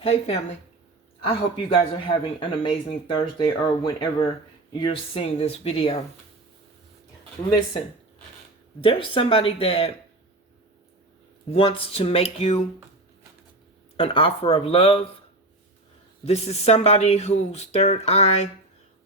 Hey family, I hope you guys are having an amazing Thursday or whenever you're seeing this video. Listen, there's somebody that wants to make you an offer of love. This is somebody whose third eye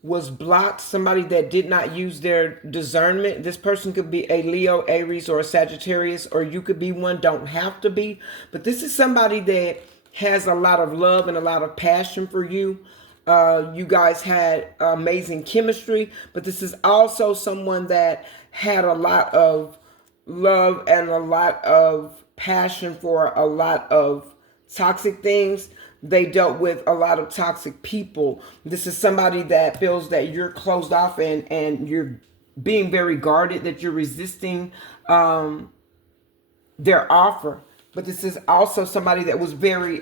was blocked, somebody that did not use their discernment. This person could be a Leo, Aries, or a Sagittarius, or you could be one, don't have to be. But this is somebody that has a lot of love and a lot of passion for you. You guys had amazing chemistry, but this is also someone that had a lot of love and a lot of passion for a lot of toxic things. They dealt with a lot of toxic people. This is somebody that feels that you're closed off and you're being very guarded, that you're resisting their offer. But this is also somebody that was very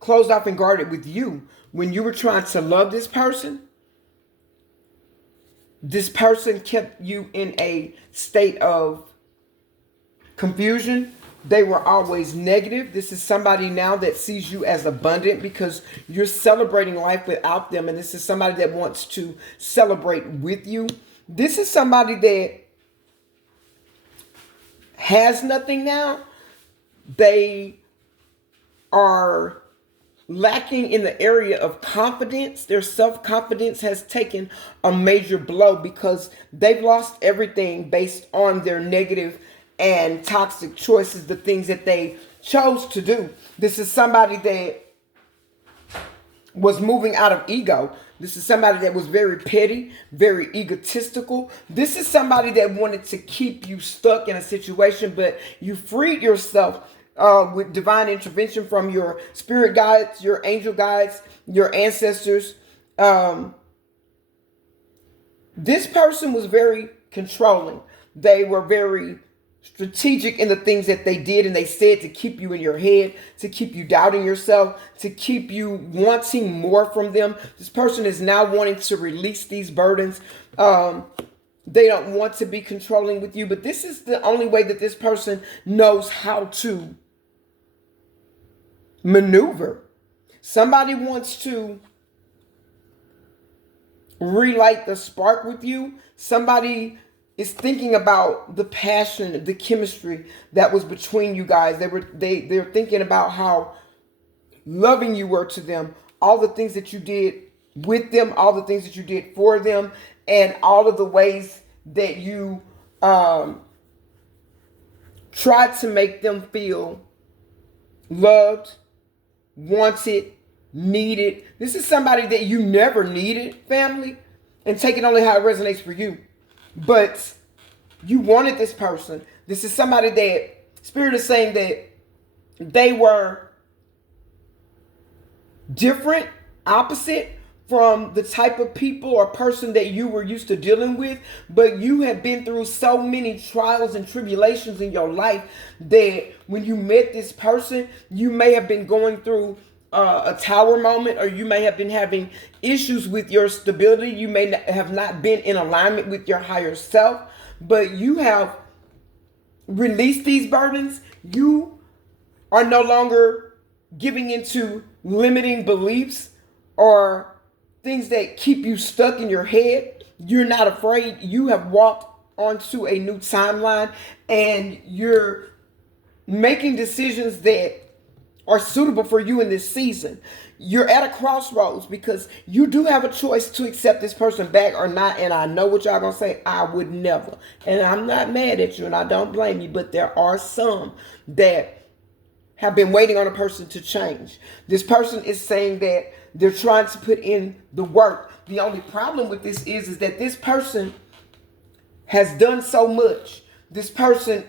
closed off and guarded with you. When you were trying to love this person kept you in a state of confusion. They were always negative. This is somebody now that sees you as abundant because you're celebrating life without them. And this is somebody that wants to celebrate with you. This is somebody that has nothing now. They are lacking in the area of confidence. Their self-confidence has taken a major blow because they've lost everything based on their negative and toxic choices, the things that they chose to do. This is somebody that was moving out of ego. This is somebody that was very petty, very egotistical. This is somebody that wanted to keep you stuck in a situation, but you freed yourself with divine intervention from your spirit guides, your angel guides, your ancestors. This person was very controlling. They were very strategic in the things that they did and they said to keep you in your head, to keep you doubting yourself, to keep you wanting more from them. This person is now wanting to release these burdens. They don't want to be controlling with you, but this is the only way that this person knows how to maneuver. Somebody wants to relight the spark with you. Somebody is thinking about the passion, the chemistry that was between you guys. They're thinking about how loving you were to them, all the things that you did with them, all the things that you did for them, and all of the ways that you tried to make them feel loved, wanted, needed. This is somebody that you never needed, family, and take it only how it resonates for you. But you wanted this person. This is somebody that Spirit is saying that they were different, opposite from the type of people or person that you were used to dealing with, but you have been through so many trials and tribulations in your life that when you met this person, you may have been going through a tower moment, or you may have been having issues with your stability. You may have not been in alignment with your higher self, but you have released these burdens. You are no longer giving into limiting beliefs or things that keep you stuck in your head. You're not afraid. You have walked onto a new timeline and you're making decisions that are suitable for you in this season. You're at a crossroads because you do have a choice to accept this person back or not. And I know what y'all gonna say. I would never. And I'm not mad at you and I don't blame you, but there are some that have been waiting on a person to change. This person is saying that they're trying to put in the work. The only problem with this is that this person has done so much. This person,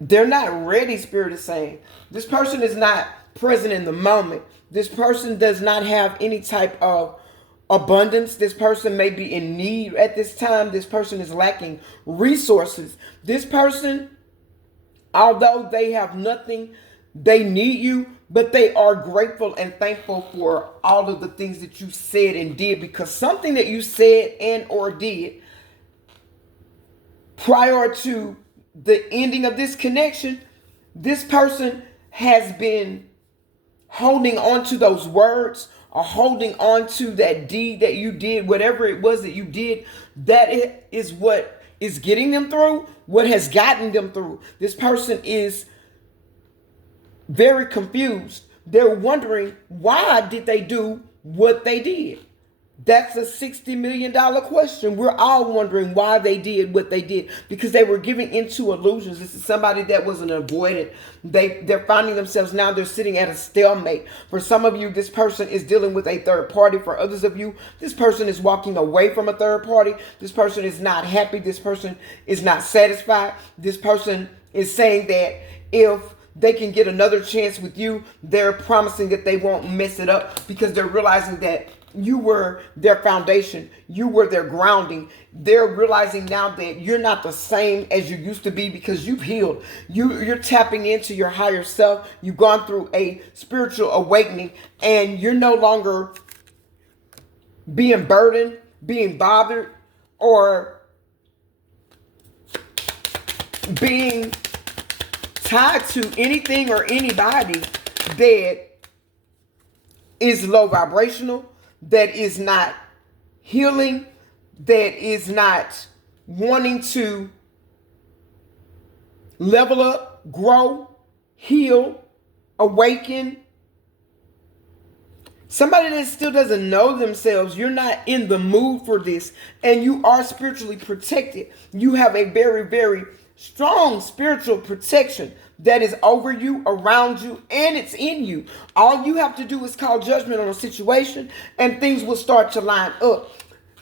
they're not ready, Spirit is saying. This person is not present in the moment. This person does not have any type of abundance. This person may be in need at this time. This person is lacking resources. This person, although they have nothing, they need you, but they are grateful and thankful for all of the things that you said and did, because something that you said and or did prior to the ending of this connection, this person has been holding on to those words or holding on to that deed that you did, whatever it was that you did, that it is what is getting them through, what has gotten them through. This person is very confused. They're wondering, why did they do what they did? That's a $60 million question. We're all wondering why they did what they did, because they were giving into illusions. This is somebody that was an avoidant. They're finding themselves now, they're sitting at a stalemate. For some of you, this person is dealing with a third party. For others of you, this person is walking away from a third party. This person is not happy. This person is not satisfied. This person is saying that if they can get another chance with you, they're promising that they won't mess it up, because they're realizing that you were their foundation. You were their grounding. They're realizing now that you're not the same as you used to be, because you've healed. You're tapping into your higher self. You've gone through a spiritual awakening, and you're no longer being burdened, being bothered, or being tied to anything or anybody that is low vibrational, that is not healing, that is not wanting to level up, grow, heal, awaken. Somebody that still doesn't know themselves. You're not in the mood for this, and you are spiritually protected. You have a very, very strong spiritual protection that is over you, around you, and it's in you. All you have to do is call judgment on a situation, and things will start to line up.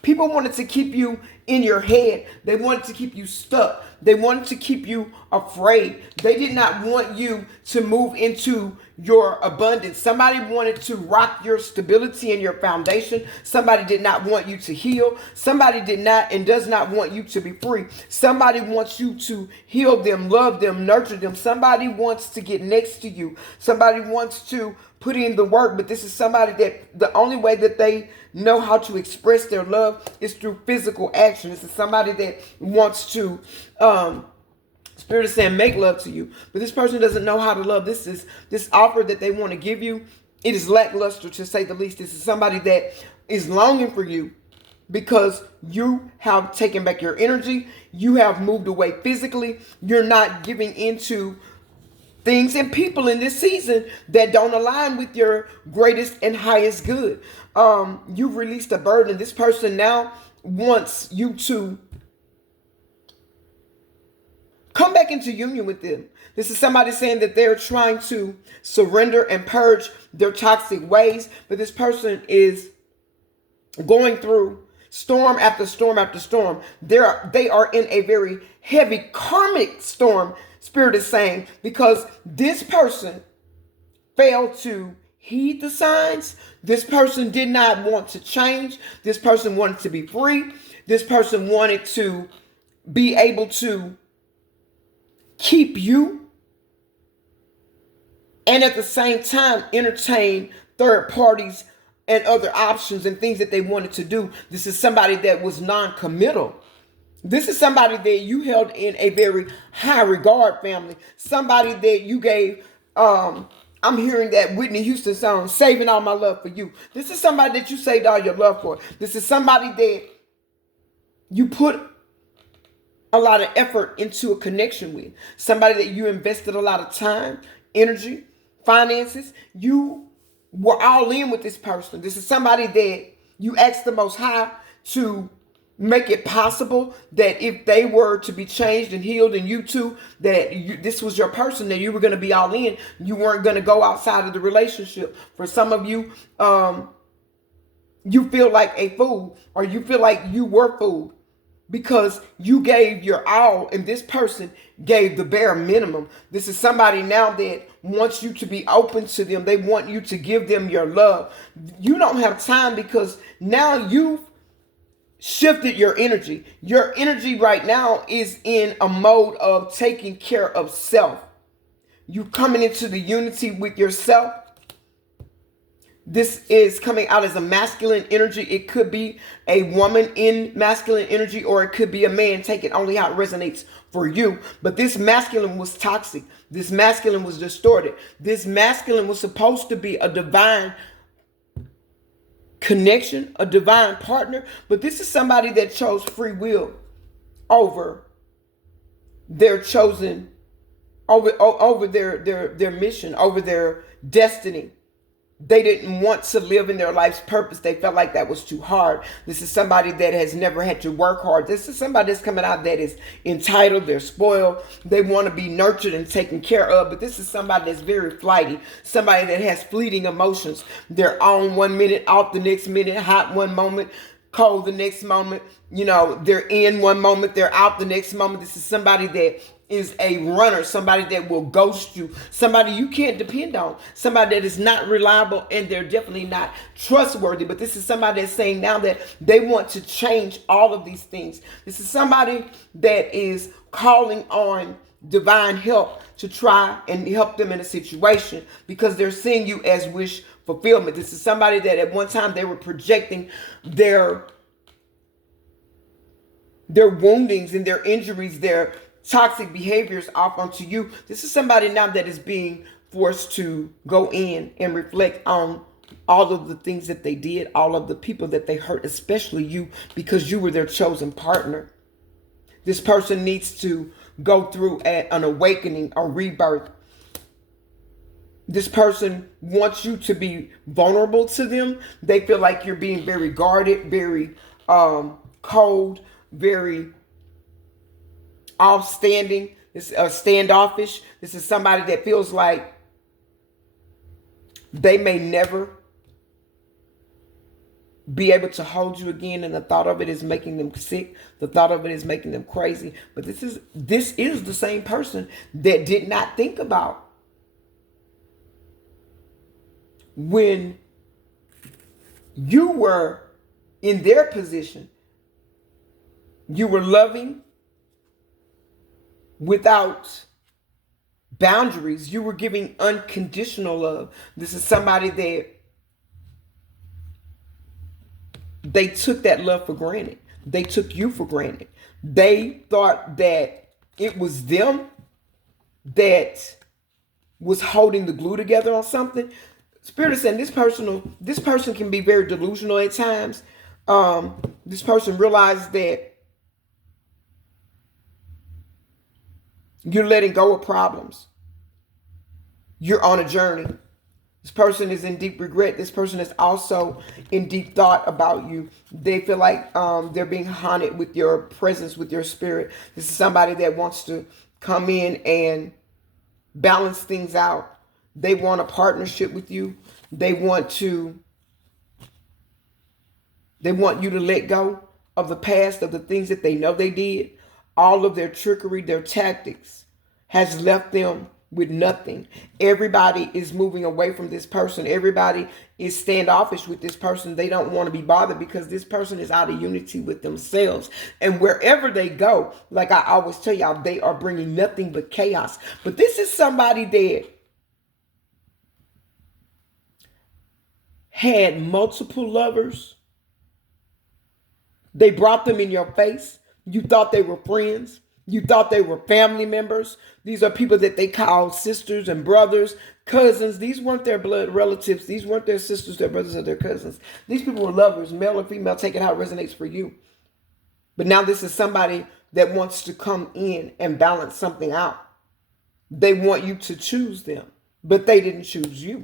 People wanted to keep you in your head. They wanted to keep you stuck. They wanted to keep you afraid. They did not want you to move into your abundance. Somebody wanted to rock your stability and your foundation. Somebody did not want you to heal. Somebody did not and does not want you to be free. Somebody wants you to heal them, love them, nurture them. Somebody wants to get next to you. Somebody wants to put in the work, but this is somebody that the only way that they know how to express their love is through physical action. This is somebody that wants to, Spirit is saying, make love to you, but this person doesn't know how to love. This offer that they want to give you, it is lackluster, to say the least. This is somebody that is longing for you, because you have taken back your energy. You have moved away physically. You're not giving into things and people in this season that don't align with your greatest and highest good. You've released a burden. This person now wants you to come back into union with them. This is somebody saying that they're trying to surrender and purge their toxic ways, but this person is going through storm after storm after storm. They are in a very heavy karmic storm, Spirit is saying, because this person failed to heed the signs. This person did not want to change. This person wanted to be free. This person wanted to be able to keep you, and at the same time entertain third parties and other options and things that they wanted to do. This is somebody that was non-committal. This is somebody that you held in a very high regard, family. Somebody that you gave, I'm hearing that Whitney Houston song, Saving All My Love for You. This is somebody that you saved all your love for. This is somebody that you put a lot of effort into a connection with. Somebody that you invested a lot of time, energy, finances. You were all in with this person. This is somebody that you asked the Most High to make it possible that if they were to be changed and healed, and you too, that this was your person, that you were going to be all in. You weren't going to go outside of the relationship. For some of you, you feel like a fool, or you feel like you were fooled, because you gave your all and this person gave the bare minimum. This is somebody now that wants you to be open to them. They want you to give them your love. You don't have time, because now you've shifted your energy. Your energy right now is in a mode of taking care of self. You coming into the unity with yourself. This is coming out as a masculine energy. It could be a woman in masculine energy, or it could be a man. Take it only how it resonates for you. But this masculine was toxic. This masculine was distorted. This masculine was supposed to be a divine connection, a divine partner. But this is somebody that chose free will over their chosen, over their mission, over their destiny. They didn't want to live in their life's purpose. They felt like that was too hard. This is somebody that has never had to work hard. This is somebody that's coming out that is entitled. They're spoiled. They want to be nurtured and taken care of. But this is somebody that's very flighty. Somebody that has fleeting emotions. They're on 1 minute, out the next minute, hot one moment, cold the next moment. You know, they're in one moment, they're out the next moment. This is somebody that is a runner, somebody that will ghost you, somebody you can't depend on, somebody that is not reliable, and they're definitely not trustworthy. But this is somebody that's saying now that they want to change all of these things. This is somebody that is calling on divine help to try and help them in a situation because they're seeing you as wish fulfillment. This is somebody that at one time they were projecting their woundings and their injuries, their toxic behaviors off onto you. This is somebody now that is being forced to go in and reflect on all of the things that they did, all of the people that they hurt, especially you, because you were their chosen partner. This person needs to go through an awakening, a rebirth. This person wants you to be vulnerable to them. They feel like you're being very guarded, very cold, very outstanding. It's standoffish. This is somebody that feels like they may never be able to hold you again, and the thought of it is making them sick. The thought of it is making them crazy. But this is the same person that did not think about when you were in their position. You were loving without boundaries. You were giving unconditional love. This is somebody that they took that love for granted. They took you for granted. They thought that it was them that was holding the glue together on something. Spirit is saying this person can be very delusional at times. This person realized that you're letting go of problems. You're on a journey. This person is in deep regret. This person is also in deep thought about you. They feel like they're being haunted with your presence, with your spirit. This is somebody that wants to come in and balance things out. They want a partnership with you. They want you to let go of the past, of the things that they know they did. All of their trickery, their tactics has left them with nothing. Everybody is moving away from this person. Everybody is standoffish with this person. They don't want to be bothered because this person is out of unity with themselves. And wherever they go, like I always tell y'all, they are bringing nothing but chaos. But this is somebody that had multiple lovers. They brought them in your face. You thought they were friends. You thought they were family members. These are people that they call sisters and brothers, cousins. These weren't their blood relatives. These weren't their sisters, their brothers, or their cousins. These people were lovers, male or female. Take it how it resonates for you. But now this is somebody that wants to come in and balance something out. They want you to choose them, but they didn't choose you.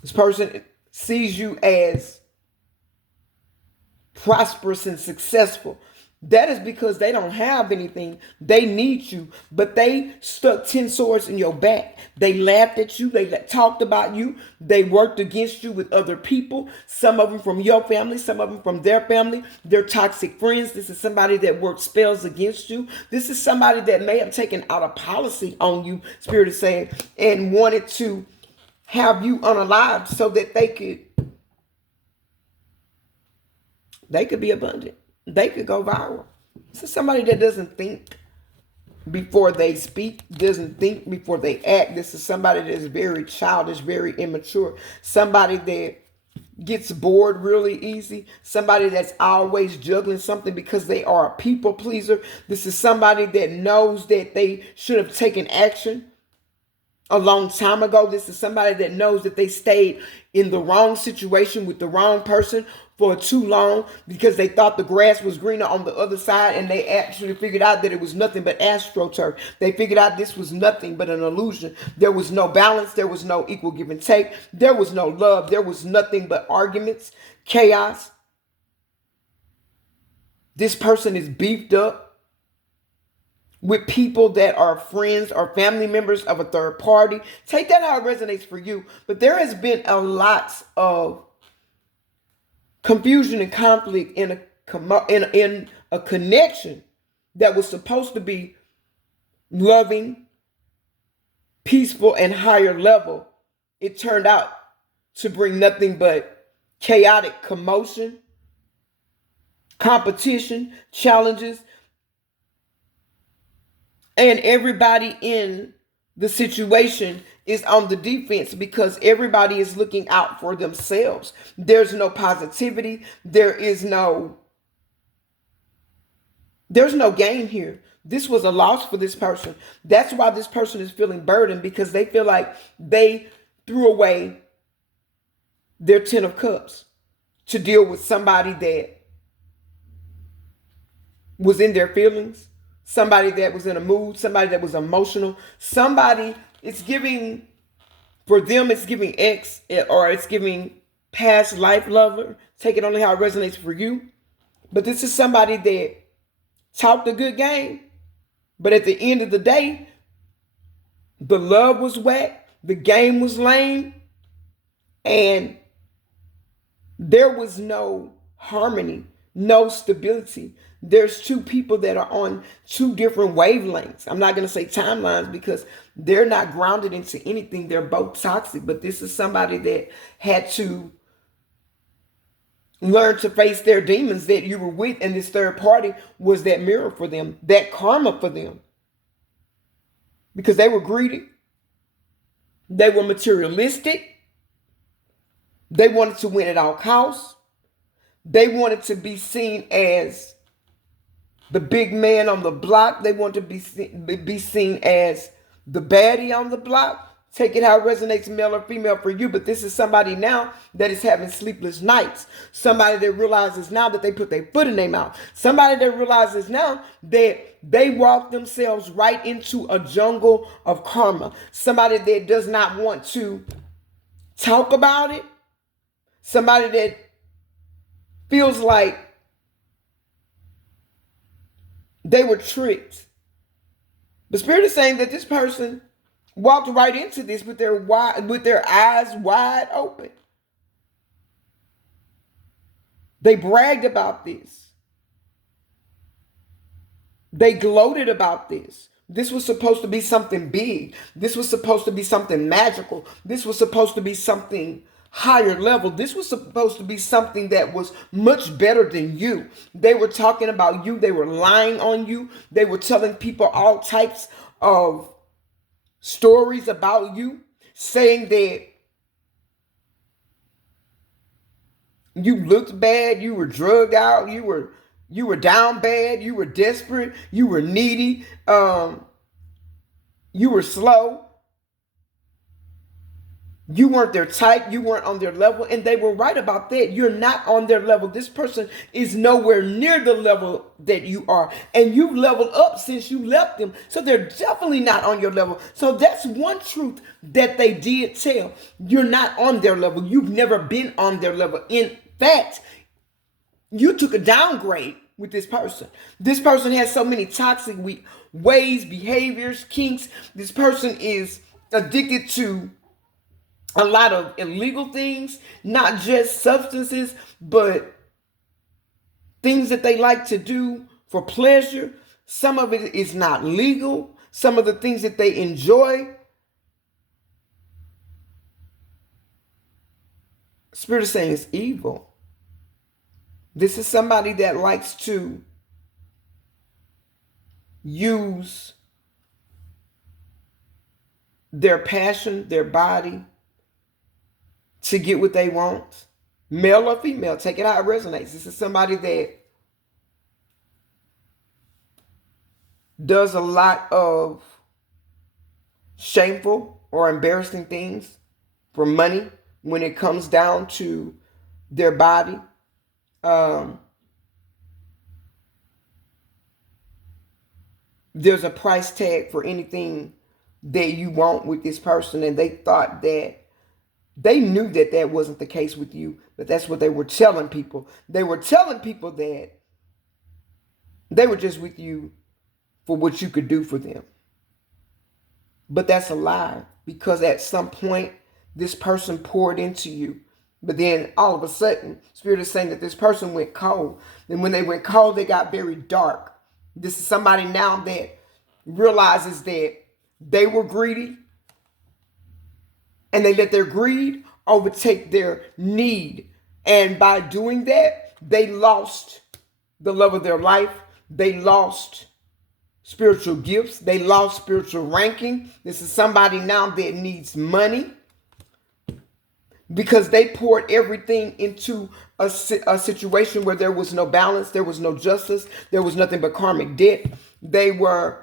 This person sees you as prosperous and successful. That is because they don't have anything. They need you, but they stuck 10 swords in your back. They laughed at you. They talked about you. They worked against you with other people. Some of them from your family, some of them from their family. They're toxic friends. This is somebody that worked spells against you. This is somebody that may have taken out a policy on you, Spirit is saying, and wanted to have you unalived so that they could be abundant. They could go viral. This is somebody that doesn't think. before they speak, doesn't think before they act. This is somebody that is very childish, very immature, somebody that gets bored really easy, somebody that's always juggling something because they are a people pleaser. This is somebody that knows that they should have taken action a long time ago. This is somebody that knows that they stayed in the wrong situation with the wrong person for too long because they thought the grass was greener on the other side, and they actually figured out that it was nothing but astroturf. They figured out this was nothing but an illusion. There was no balance. There was no equal give and take. There was no love. There was nothing but arguments, chaos. This person is beefed up with people that are friends or family members of a third party. Take that how it resonates for you. But there has been a lot of confusion and conflict in a connection that was supposed to be loving, peaceful, and higher level. It turned out to bring nothing but chaotic commotion, competition, challenges, and everybody in the situation is on the defense because everybody is looking out for themselves. There's no positivity. There's no gain here. This was a loss for this person. That's why this person is feeling burdened, because they feel like they threw away their 10 of cups to deal with somebody that was in their feelings, somebody that was in a mood, somebody that was emotional, somebody, it's giving, for them, it's giving ex, or it's giving past life lover. Take it only how it resonates for you. But this is somebody that talked a good game, but at the end of the day, the love was whack, the game was lame, and there was no harmony, no stability. There's two people that are on two different wavelengths. I'm not going to say timelines because they're not grounded into anything. They're both toxic, but this is somebody that had to learn to face their demons that you were with, and this third party was that mirror for them, that karma for them, because they were greedy. They were materialistic. They wanted to win at all costs. They wanted to be seen as the big man on the block. They wanted to be seen as the baddie on the block. Take it how it resonates, male or female for you. But this is somebody now that is having sleepless nights. Somebody that realizes now that they put their foot in their mouth. Somebody that realizes now that they walk themselves right into a jungle of karma. Somebody that does not want to talk about it. Somebody that feels like they were tricked. The Spirit is saying that this person walked right into this with their eyes wide open. They bragged about this. They gloated about this. This was supposed to be something big. This was supposed to be something magical. This was supposed to be something higher level. This was supposed to be something that was much better than you. They were talking about you. They were lying on you. They were telling people all types of stories about you, saying that you looked bad, you were drugged out, you were down bad, you were desperate, you were needy, you were slow. You weren't their type. You weren't on their level. And they were right about that. You're not on their level. This person is nowhere near the level that you are. And you've leveled up since you left them. So they're definitely not on your level. So that's one truth that they did tell. You're not on their level. You've never been on their level. In fact, you took a downgrade with this person. This person has so many toxic ways, behaviors, kinks. This person is addicted to a lot of illegal things, not just substances, but things that they like to do for pleasure. Some of it is not legal. Some of the things that they enjoy, Spirit is saying, is evil. This is somebody that likes to use their passion, their body to get what they want. Male or female, take it how it resonates. This is somebody that does a lot of shameful or embarrassing things for money when it comes down to their body. There's a price tag for anything that you want with this person, and they thought that they knew that that wasn't the case with you, but that's what they were telling people. They were telling people that they were just with you for what you could do for them. But that's a lie, because at some point this person poured into you, but then all of a sudden Spirit is saying that this person went cold. And when they went cold, they got very dark. This is somebody now that realizes that they were greedy, and they let their greed overtake their need. And by doing that, they lost the love of their life. They lost spiritual gifts. They lost spiritual ranking. This is somebody now that needs money, because they poured everything into a situation where there was no balance, there was no justice, there was nothing but karmic debt. They were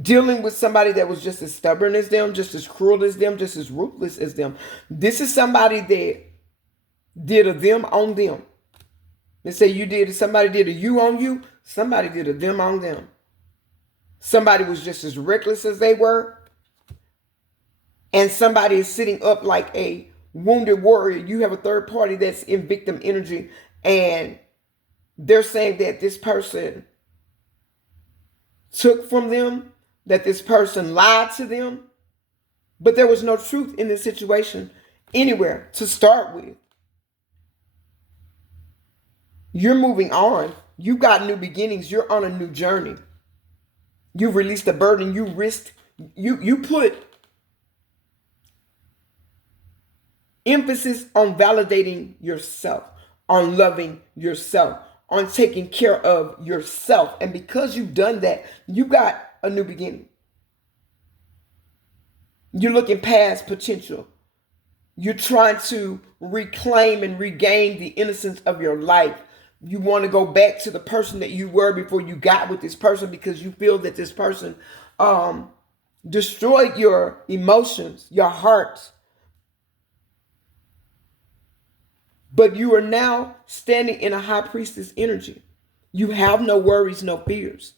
dealing with somebody that was just as stubborn as them, just as cruel as them, just as ruthless as them. This is somebody that did a them on them. They say somebody did a you on you, somebody did a them on them. Somebody was just as reckless as they were, and somebody is sitting up like a wounded warrior. You have a third party that's in victim energy, and they're saying that this person took from them, that this person lied to them, but there was no truth in this situation anywhere to start with. You're moving on. You got new beginnings. You're on a new journey. You released the burden. You risked. You put emphasis on validating yourself, on loving yourself, on taking care of yourself. And because you've done that, you got a new beginning. You're looking past potential. You're trying to reclaim and regain the innocence of your life. You want to go back to the person that you were before you got with this person, because you feel that this person destroyed your emotions, your heart. But you are now standing in a high priestess energy. You have no worries, no fears.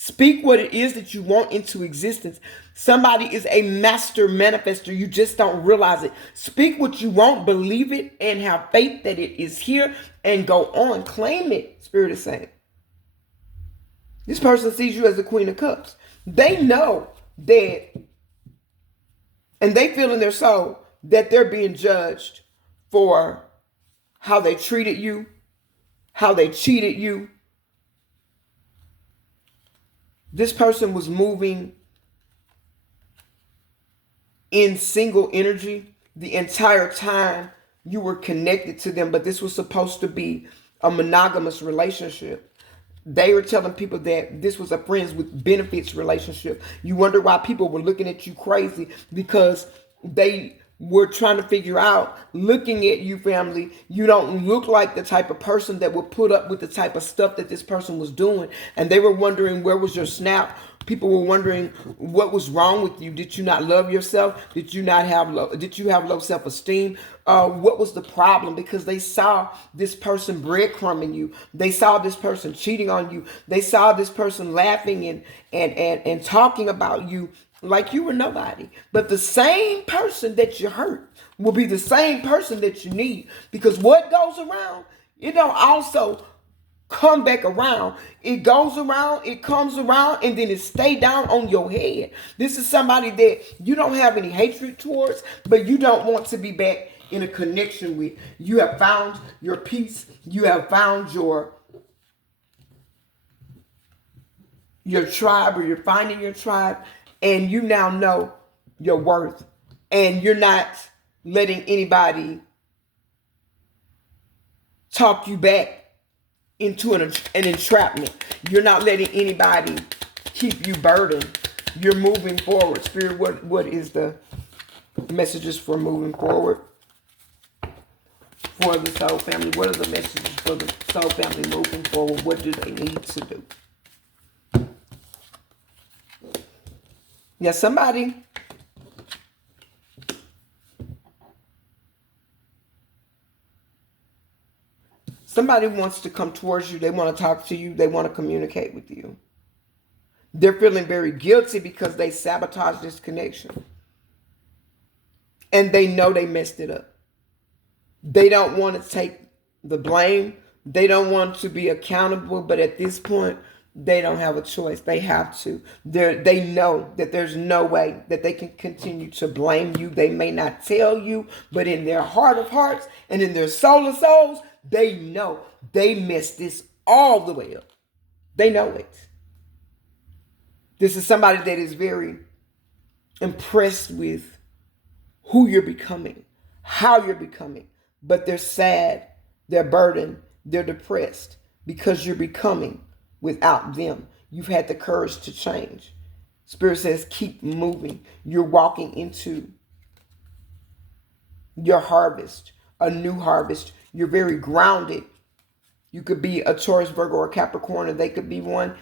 Speak what it is that you want into existence. Somebody is a master manifester. You just don't realize it. Speak what you want, believe it, and have faith that it is here, and go on. Claim it, Spirit is saying. This person sees you as the Queen of Cups. They know that, and they feel in their soul that they're being judged for how they treated you, how they cheated you. This person was moving in single energy the entire time you were connected to them, but this was supposed to be a monogamous relationship. They were telling people that this was a friends with benefits relationship. You wonder why people were looking at you crazy, because they were trying to figure out, looking at you, family, you don't look like the type of person that would put up with the type of stuff that this person was doing. And they were wondering, where was your snap? People were wondering, what was wrong with you? Did you not love yourself? Did you have low self-esteem? What was the problem? Because they saw this person breadcrumbing you. They saw this person cheating on you. They saw this person laughing and talking about you like you were nobody. But the same person that you hurt will be the same person that you need, because what goes around, it don't also come back around. It goes around, it comes around, and then it stay down on your head. This is somebody that you don't have any hatred towards, but you don't want to be back in a connection with. You have found your peace. You have found your tribe, or you're finding your tribe, and you now know your worth, and you're not letting anybody talk you back into an entrapment. You're not letting anybody keep you burdened. You're moving forward. Spirit, what is the messages for moving forward for the soul family? What are the messages for the soul family moving forward? What do they need to do? Yeah, somebody wants to come towards you. They want to talk to you. They want to communicate with you. They're feeling very guilty because they sabotaged this connection. And they know they messed it up. They don't want to take the blame. They don't want to be accountable. But at this point, they don't have a choice. They have to. They know that there's no way that they can continue to blame you. They may not tell you, but in their heart of hearts and in their soul of souls, they know they messed this all the way up. They know it. This is somebody that is very impressed with who you're becoming, how you're becoming, but they're sad, they're burdened, they're depressed because you're becoming without them. You've had the courage to change. Spirit says, keep moving. You're walking into your harvest, a new harvest. You're very grounded. You could be a Taurus, Virgo, or Capricorn, and they could be one.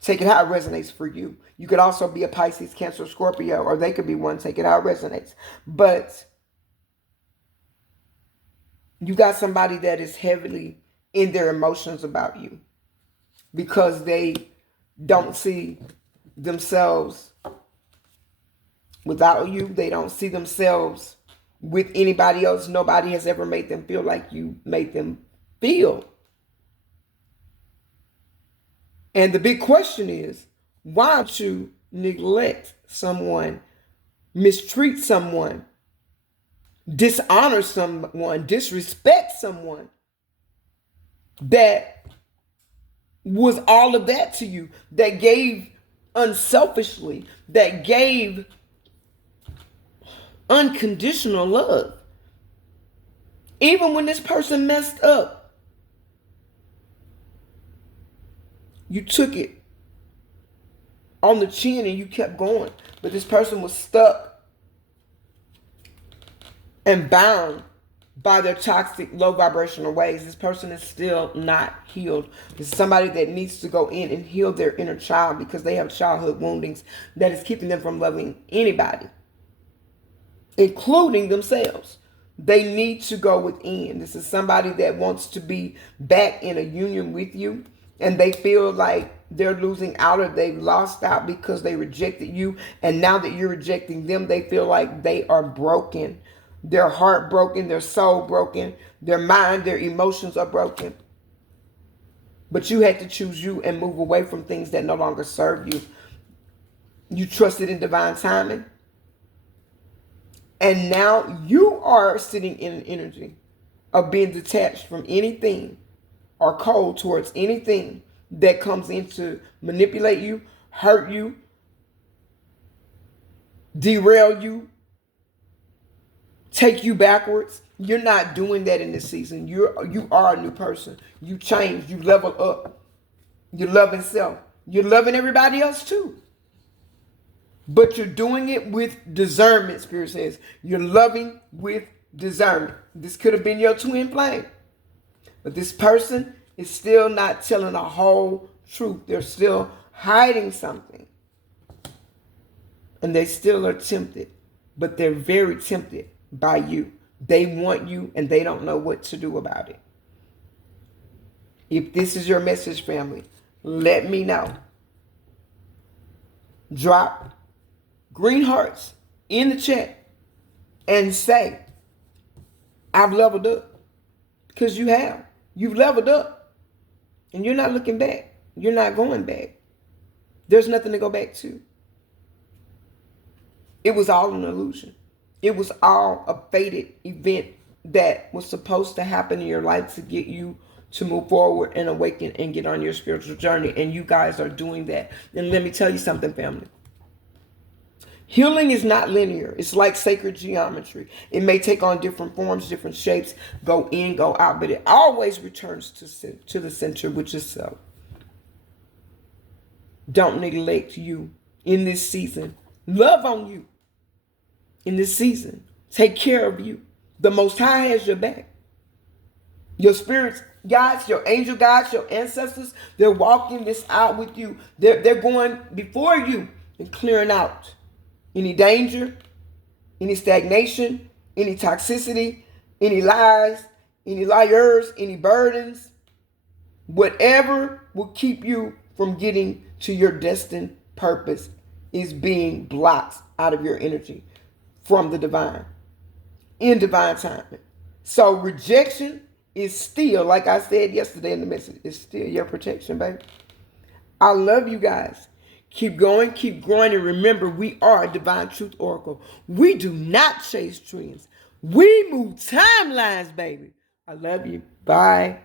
Take it how it resonates for you. You could also be a Pisces, Cancer, Scorpio, or they could be one. Take it how it resonates. But you got somebody that is heavily in their emotions about you because they don't see themselves without you. They don't see themselves with anybody else. Nobody has ever made them feel like you made them feel. And the big question is, why don't you neglect someone, mistreat someone, dishonor someone, disrespect someone that was all of that to you, that gave unselfishly, that gave unconditional love? Even when this person messed up, you took it on the chin and you kept going. But this person was stuck and bound by their toxic, low vibrational ways. This person is still not healed. This is somebody that needs to go in and heal their inner child because they have childhood woundings that is keeping them from loving anybody, including themselves. They need to go within. This is somebody that wants to be back in a union with you, and they feel like they're losing out or they've lost out because they rejected you. And now that you're rejecting them, they feel like they are broken. Their heart broken, their soul broken, their mind, their emotions are broken. But you had to choose you and move away from things that no longer serve you. You trusted in divine timing. And now you are sitting in an energy of being detached from anything or cold towards anything that comes in to manipulate you, hurt you, derail you, take you backwards. You're not doing that in this season. You are a new person. You change. You level up. You're loving self. You're loving everybody else too. But you're doing it with discernment, Spirit says. You're loving with discernment. This could have been your twin flame. But this person is still not telling a whole truth. They're still hiding something. And they still are tempted. But they're very tempted by you. They want you and they don't know what to do about it. If this is your message, family, let me know. Drop green hearts in the chat and say, I've leveled up. Because you have. You've leveled up. And you're not looking back. You're not going back. There's nothing to go back to. It was all an illusion. It was all a fated event that was supposed to happen in your life to get you to move forward and awaken and get on your spiritual journey. And you guys are doing that. And let me tell you something, family. Healing is not linear. It's like sacred geometry. It may take on different forms, different shapes, go in, go out, but it always returns to the center, which is self. Don't neglect you in this season. Love on you in this season. Take care of you. The Most High has your back. Your spirits guides, your angel guides, your ancestors, they're walking this out with you. They're going before you and clearing out any danger, any stagnation, any toxicity, any lies, any liars, any burdens, whatever will keep you from getting to your destined purpose is being blocked out of your energy from the divine in divine timing. So rejection is still, like I said yesterday in the message, it's still your protection, baby. I love you guys. Keep going, keep growing, and remember, we are a divine truth oracle. We do not chase trends. We move timelines, baby. I love you. Bye.